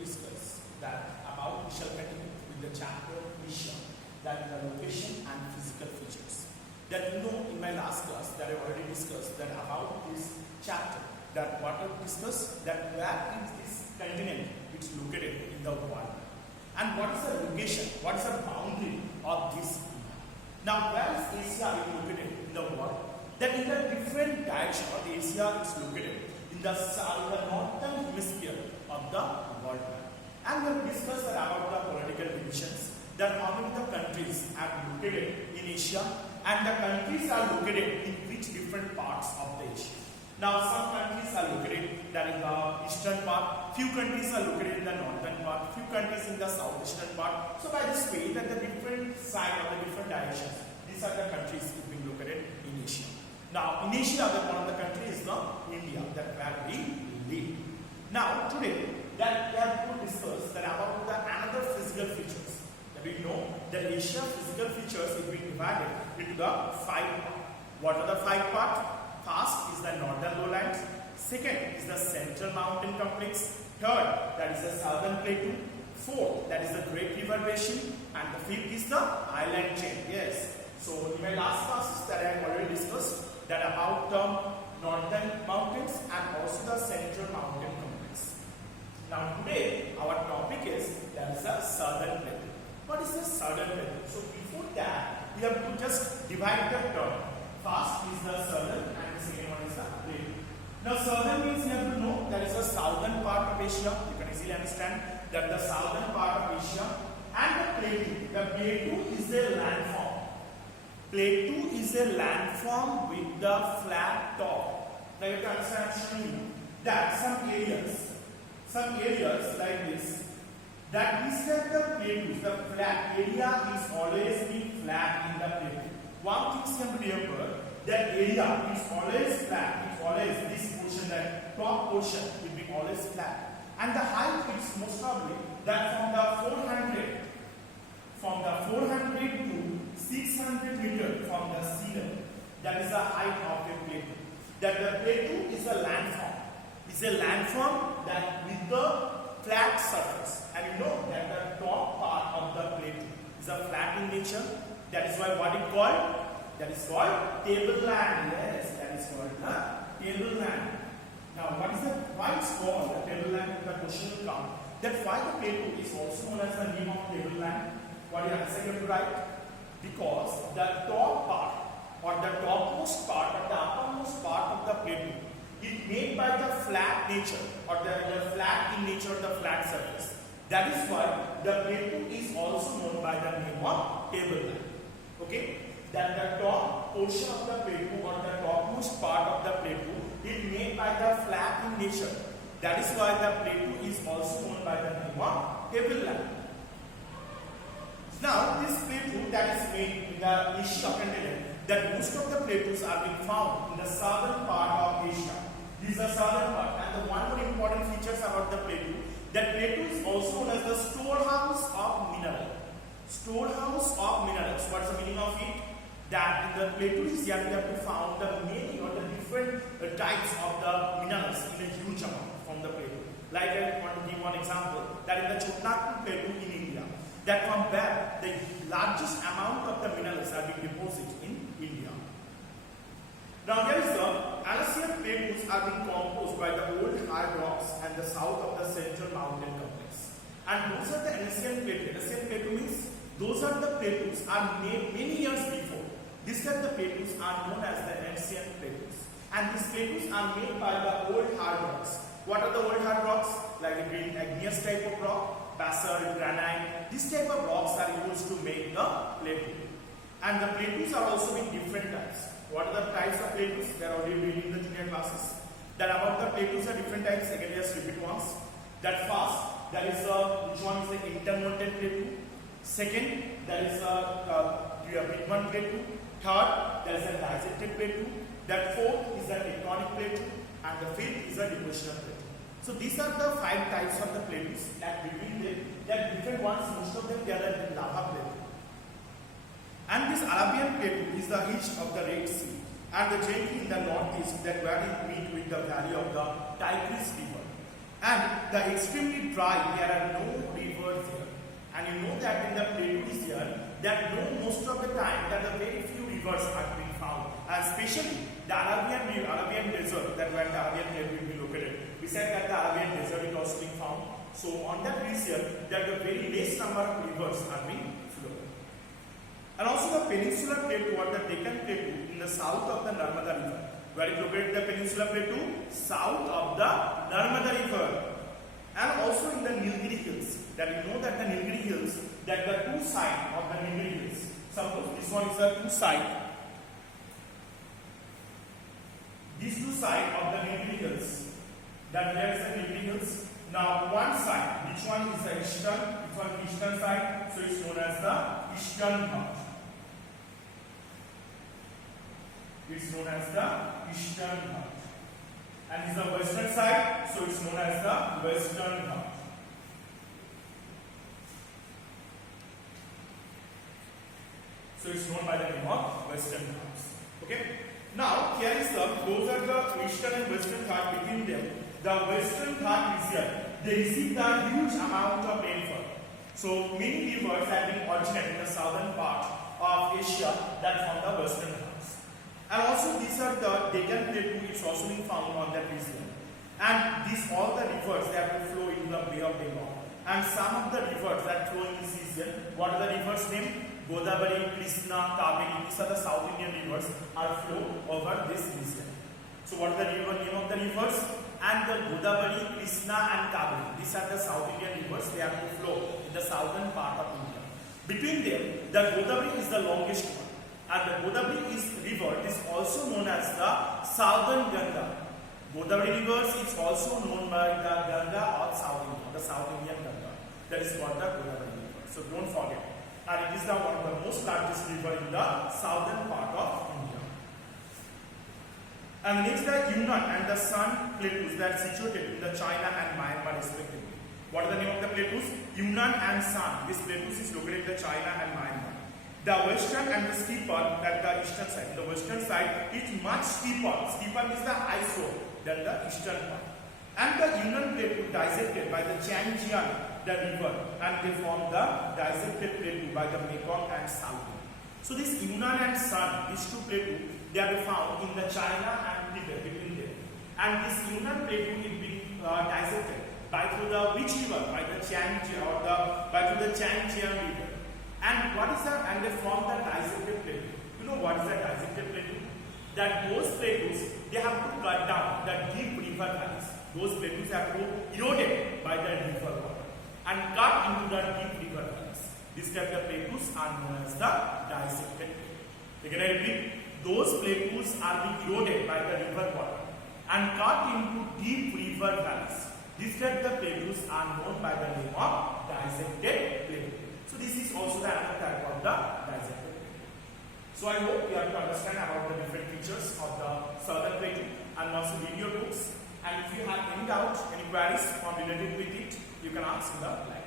discuss that about we shall continue with the chapter Asia, that the location and physical features. That in my last class that I already discussed that about this chapter, that what I discussed, that where is this continent it's located in the world, and what is the location, what is the boundary of this. Now where is Asia located in the world? That in the different direction of Asia is located in the northern hemisphere of the world. And we have discussed about the political divisions, that how many the countries are located in Asia and the countries are located in which different parts of the Asia. Now some countries are located that in the eastern part, few countries are located in the northern part, few countries in the southeastern part. So by this way that the different side of the different directions, these are the countries being located in Asia. Now in Asia, the one of the country is the India, that where we live. Now today that we have to discuss that about the another physical features. That we know that Asia physical features will be divided into the 5 parts. What are the 5 parts? First is the northern lowlands. Second is the central mountain complex. Third, that is the southern plateau. Fourth, that is the Great River Basin. And the fifth is the island chain. Yes. So in my last classes that I have already discussed that about the northern mountains and also the central mountain complex. Now today our topic is that is the southern plateau. What is the southern plateau? So before that we have to just divide the term. First is the southern and the second one is the plateau. Now southern means you have to know that is the southern part of Asia. You can easily understand that the southern part of Asia, and the plateau. The plateau is a landform. Plateau is a landform with the flat top. Now you can understand I'm showing you that some areas like this, that is that the plateaus, the flat area is always being flat in the plateau. One thing can be remembered, that area is always flat. It's always this portion, that top portion will be always flat. And the height is most probably that from the 400 to 600 meters from the sea level. That is the height of the plateau. That the plateau is a landform. It's a landform that with the flat surface. And you know that the top part of the plateau is a flat in nature. That is why what it called? That is called tableland. Yes, that is called tableland. Now what is why it's called the tableland? The question will come that why the plateau is also known as the name of tableland. What is the answer you have to write? Because the top part or the topmost part or the uppermost part of the plateau is made by the flat nature or the flat in nature of the flat surface. That is why the plateau is also known by the name of tableland. Okay? That the top portion of the plateau or the topmost part of the plateau is made by the flat in nature. That is why the plateau is also known by the name of tableland. Now this plateau that is made in the Asia continent, that most of the plateaus are being found in the southern part of Asia. This is the southern part, and the one more important features about the plateau, that plateau is also known as the storehouse of minerals. Storehouse of minerals. What is the meaning of it? That in the plateau region we have to found the many or the different types of the minerals in a huge amount from the plateau. Like I want to give one example, that in the Chotnagpur plateau in India, that from where the largest amount of the minerals are being deposited in India. Now here is the Elysian plateaus are being composed by the old hard rocks and the south of the central mountain complex. And those are the Elysian plateaus. Elysian plateau means those are the plateaus are made many years before. These are the plateaus are known as the ancient plateaus. And these plateaus are made by the old hard rocks. What are the old hard rocks? Like the green igneous type of rock, basalt, granite. This type of rocks are used to make the plateau. And the plateaus are also in different types. What are the types of plateaus? They are already reading in the junior classes. That about the plateaus are different types. Again, just repeat once. That first, there is which one is the intermountain plateau. Second, there is a Piedmont plateau. Third, there is a dissected plateau. That fourth is a tectonic plateau. And the fifth is a depositional plateau. So these are the 5 types of the plateaus. And between them, there are different ones. Most of them gather in lava plateau. And this Arabian plateau is the east of the Red Sea and the gently in the northeast that where it meet with the valley of the Tigris River. And that the extremely dry, there are no rivers here. And you know that in the plateau is here, that most of the time that the very few rivers are being found. And especially the Arabian desert, that where the Arabian plate will be located. We said that the Arabian desert is also being found. So on that region, there are very less number of rivers are being flowed. And also the peninsular plateau or the Deccan plateau in the south of the Narmada river. Where is located the peninsular plateau? South of the Narmada river. And also in the Nilgiri hills. That you know that the Nilgiri hills, that the two sides of the Nilgiri hills. Suppose this one is the two side. These two sides of the Nilgiri hills. That there is the Nilgiri hills. Now one side, which one is the eastern? Which one is the eastern side? So it's known as the Eastern Ghat. It's known as the Eastern Ghat. And is the western side, so it's known as the Western Ghat. So it's known by the name of Western Ghats. Okay. Now here is those are the Eastern and Western Ghat. Between them, the Western Ghat region, they receive the huge amount of rainfall. So many rivers have been originated in the southern part of Asia that form the Western Ghats. And also these are the Deccan Plateau, it's also being found on that region. And these all the rivers they have to flow into the Bay of Bengal. And some of the rivers that flow in this region, what are the rivers name? Godavari, Krishna, Kaveri, these are the South Indian rivers are flow over this region. So what is the name of the rivers? And the Godavari, Krishna and Kaveri, these are the South Indian rivers, they have to flow in the southern part of India. Between them, the Godavari is the longest one. And the Godavari river is also known as the Southern Ganga. Godavari rivers is also known by the Ganga or South India, the South Indian Ganga. That is called the Godavari river. So don't forget. And it is the one of the most largest river in the southern part of India. And next the Yunnan and the San plateaus that are situated in the China and Myanmar respectively. What are the name of the plateaus? Yunnan and San. This plateaus is located in the China and Myanmar. The western and the steeper at the eastern side. The western side is much steeper. Steeper is the high slope than the eastern part. And the Yunnan plateau dissected by the Changjiang, the river, and they form the dissected plateau by the Mekong and Salween. So this Yunnan and San, these two plateaus, they are found in the China and Tibet between them. And this Yunnan plateau is being dissected by through the which river? By the Changjiang or through the Changjiang river. And what is that? And they form the dissected plateau. You know what is the dissected plateau? That those plateaus, they have to cut down the deep river valleys. Those plateaus have to eroded by the river water and cut into the deep river valleys. These type of plateaus are known as the dissected plateau. Again I repeat, those plateaus are being eroded by the river water and cut into deep river valleys. These type of plateaus are known by the name of dissected plateau. So this is also the another type of the dissected plateau. So I hope you have to understand about the different features of the southern plateau and also read your books. And if you have any doubts, any queries or related with it, you can ask in the live.